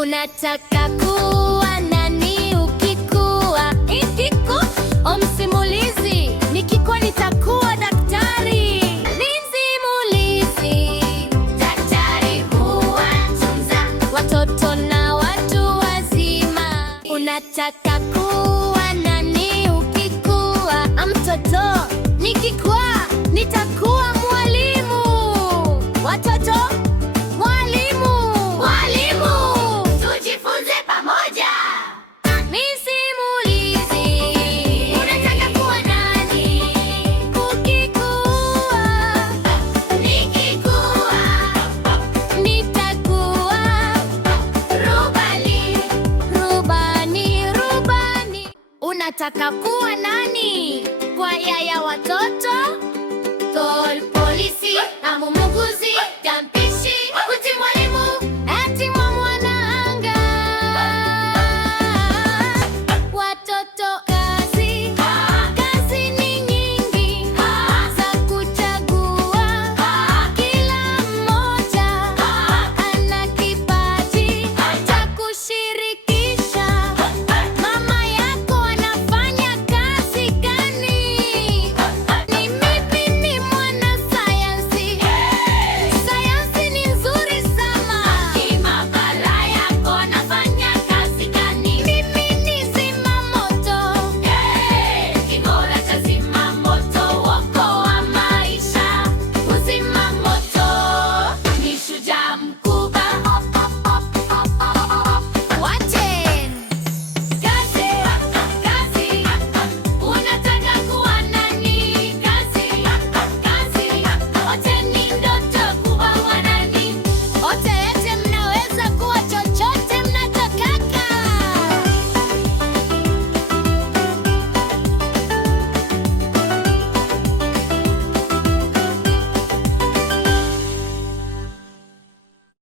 Unataka kuwa nani ukikua? Msimulizi. Nikikua nitakuwa daktari. Ni msimulizi. Daktari huwatunza watoto na watu wazima. Unataka kuwa nani ukikua? Mtoto. Nikikua nitakuwa mwalimu. Watoto, mwalimu. Mwalimu. Tujifunze pamoja. Misimulizi. Unataka kuwa nani ukikua? Nikikua nitakuwa rubani. Rubani, rubani. Unataka kuwa nani? Kwaya ya watoto, polisi, na muuguzi.